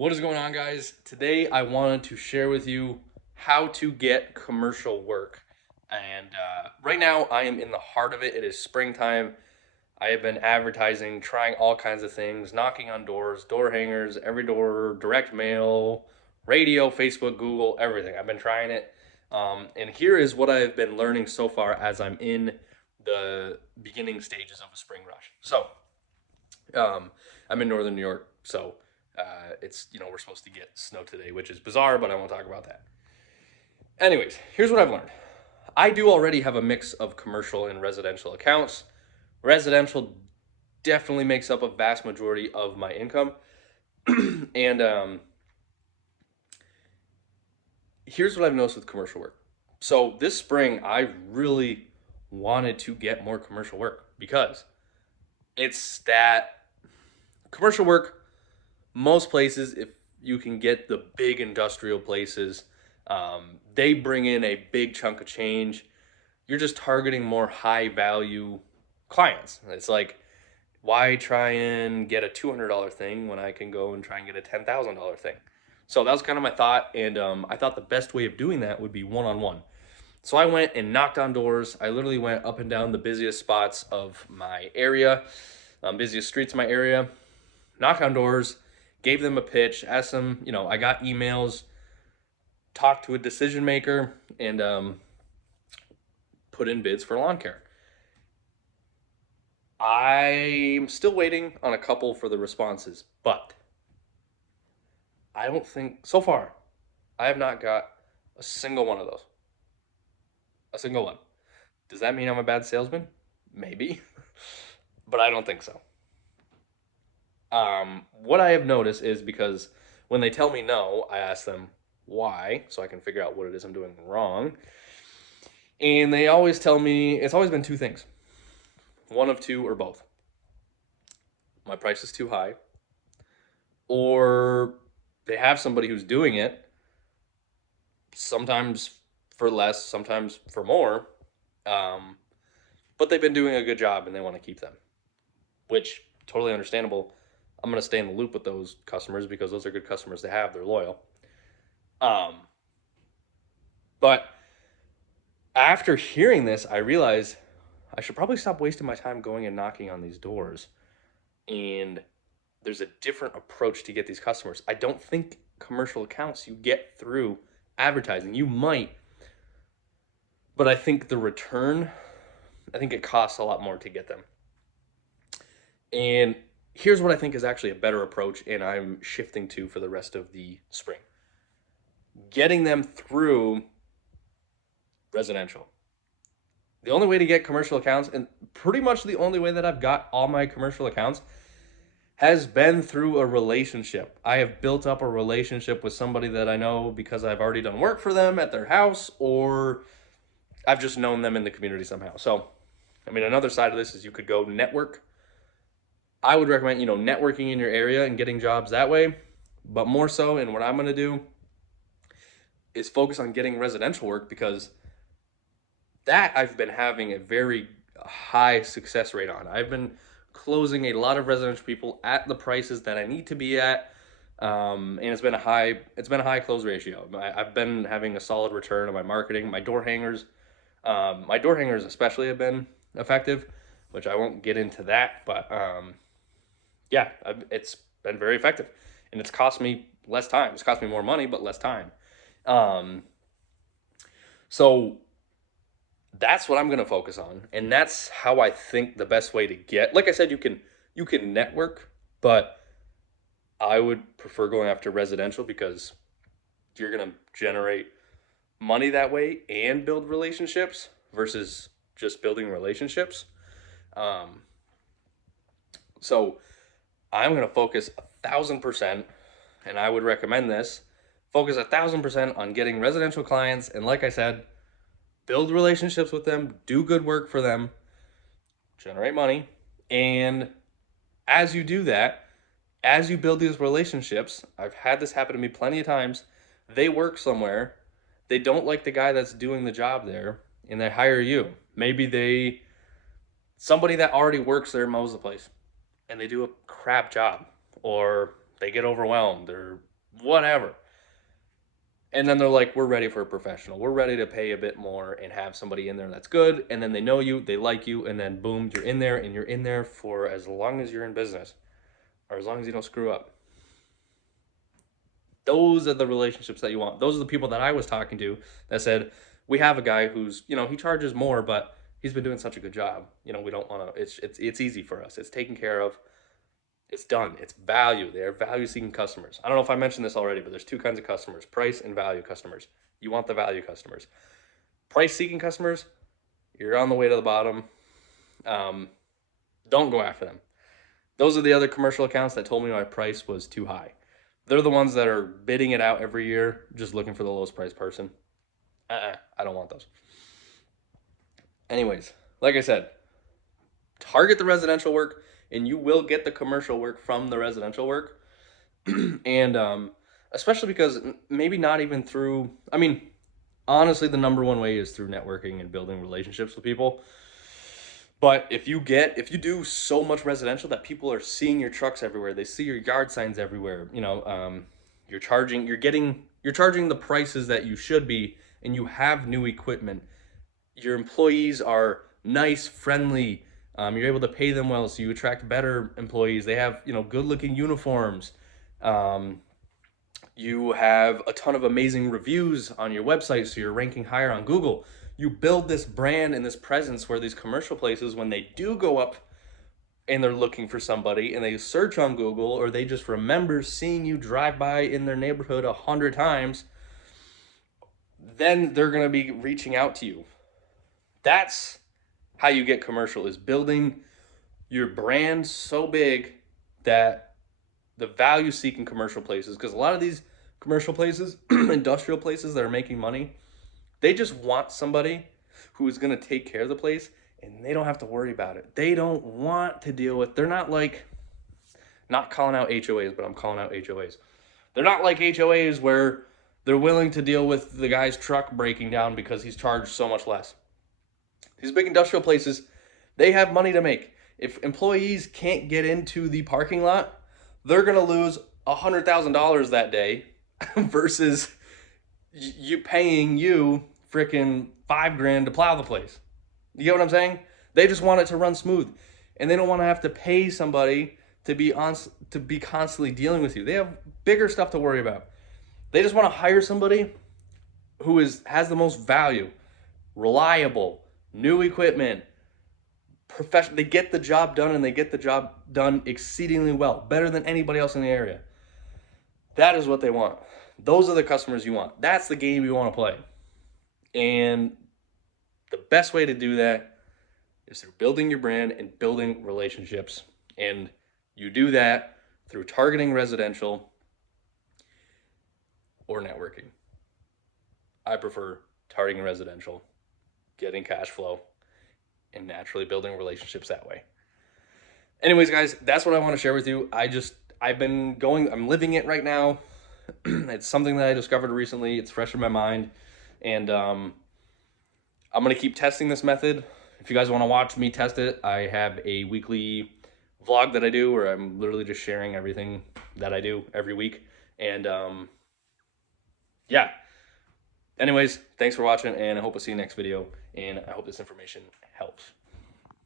What is going on, guys? Today I wanted to share with you how to get commercial work. And right now I am in the heart of it. It is springtime. I have been advertising, trying all kinds of things, knocking on doors, door hangers, every door, direct mail, radio, Facebook, Google, everything. I've been trying it. And here is what I've been learning so far as I'm in the beginning stages of a spring rush. Um, I'm in northern New York, so it's we're supposed to get snow today, which is bizarre, but I won't talk about that. Anyways, here's what I've learned. I do already have a mix of commercial and residential accounts. Residential definitely makes up a vast majority of my income, and here's what I've noticed with commercial work. So this spring, I really wanted to get more commercial work because it's that commercial work most places, if you can get the big industrial places, they bring in a big chunk of change. You're just targeting more high value clients. It's like, why try and get a $200 thing when I can go and try and get a $10,000 thing? So that was kind of my thought, and I thought the best way of doing that would be one on one. So I went and knocked on doors. I literally went up and down the busiest spots of my area, busiest streets in my area, knock on doors, gave them a pitch, asked them, I got emails, talked to a decision maker, and put in bids for lawn care. I'm still waiting on a couple for the responses, but I don't think, so far, I have not got a single one of those. A single one. Does that mean I'm a bad salesman? Maybe, but I don't think so. What I have noticed is because when they tell me no, I ask them why so I can figure out what it is I'm doing wrong. And they always tell me it's always been two things, one of two or both. My price is too high, or they have somebody who's doing it, sometimes for less, sometimes for more, um, but they've been doing a good job and they want to keep them, which totally understandable. I'm going to stay in the loop with those customers because those are good customers to have. They're loyal. Um, but after hearing this, I realized I should probably stop wasting my time going and knocking on these doors. And there's a different approach to get these customers. I don't think commercial accounts you get through advertising. You might, but I think the return, I think it costs a lot more to get them. And here's what I think is actually a better approach, and I'm shifting to for the rest of the spring. Getting them through residential. The only way to get commercial accounts, and pretty much the only way that I've got all my commercial accounts, has been through a relationship. I have built up a relationship with somebody that I know because I've already done work for them at their house, or I've just known them in the community somehow. So, I mean, another side of this is you could go network. I would recommend, networking in your area and getting jobs that way. But more so, and what I'm going to do is focus on getting residential work because that I've been having a very high success rate on. I've been closing a lot of residential people at the prices that I need to be at, and it's been a high close ratio. I've been having a solid return on my marketing. My door hangers especially have been effective, which I won't get into that, but yeah, it's been very effective, and it's cost me less time. It's cost me more money, but less time. Um, so that's what I'm going to focus on, and that's how I think the best way to get. Like I said, you can network, but I would prefer going after residential because you're going to generate money that way and build relationships versus just building relationships. Um, so I'm going to focus 1,000%, and I would recommend this. Focus 1,000% on getting residential clients, and like I said, build relationships with them, do good work for them, generate money, and as you do that, as you build these relationships, I've had this happen to me plenty of times. They work somewhere, they don't like the guy that's doing the job there, and they hire you. Maybe somebody that already works there mows the place, and they do a crap job, or they get overwhelmed, or whatever. And then they're like, we're ready for a professional. We're ready to pay a bit more and have somebody in there that's good. And then they know you, they like you, and then boom, you're in there, and you're in there for as long as you're in business, or as long as you don't screw up. Those are the relationships that you want. Those are the people that I was talking to that said, we have a guy who's, he charges more, but he's been doing such a good job. We don't want to, it's easy for us. It's taken care of. It's done. It's value. They're value seeking customers. I don't know if I mentioned this already, but there's two kinds of customers: price and value customers. You want the value customers. Price seeking customers, you're on the way to the bottom. Don't go after them. Those are the other commercial accounts that told me my price was too high. They're the ones that are bidding it out every year, just looking for the lowest price person. I don't want those. Anyways, like I said, target the residential work, and you will get the commercial work from the residential work. And especially because maybe not even through, honestly, the number one way is through networking and building relationships with people. But if you do so much residential that people are seeing your trucks everywhere, they see your yard signs everywhere, you're charging the prices that you should be, and you have new equipment. Your employees are nice, friendly. You're able to pay them well, so you attract better employees. They have, good looking uniforms. You have a ton of amazing reviews on your website, so you're ranking higher on Google. You build this brand and this presence where these commercial places, when they do go up and they're looking for somebody and they search on Google, or they just remember seeing you drive by in their neighborhood 100 times, then they're going to be reaching out to you. That's how you get commercial, is building your brand so big that the value seeking commercial places, because a lot of these commercial places, industrial places that are making money, they just want somebody who is going to take care of the place, and they don't have to worry about it. They don't want to deal with, they're not like, not calling out HOAs, but I'm calling out HOAs. They're not like HOAs where they're willing to deal with the guy's truck breaking down because he's charged so much less. These big industrial places, they have money to make. If employees can't get into the parking lot, they're going to lose $100,000 that day versus you paying you freaking $5,000 to plow the place. You get what I'm saying? They just want it to run smooth, and they don't want to have to pay somebody to be constantly dealing with you. They have bigger stuff to worry about. They just want to hire somebody who has the most value, reliable, new equipment, professional. They get the job done, and they get the job done exceedingly well, better than anybody else in the area. That is what they want. Those are the customers you want. That's the game you want to play. And the best way to do that is through building your brand and building relationships. And you do that through targeting residential or networking. I prefer targeting residential, getting cash flow, and naturally building relationships that way. Anyways, guys, that's what I want to share with you. I'm living it right now. It's something that I discovered recently. It's fresh in my mind. And I'm going to keep testing this method. If you guys want to watch me test it, I have a weekly vlog that I do where I'm literally just sharing everything that I do every week. And yeah. Anyways, thanks for watching, and I hope to see you next video. And I hope this information helps.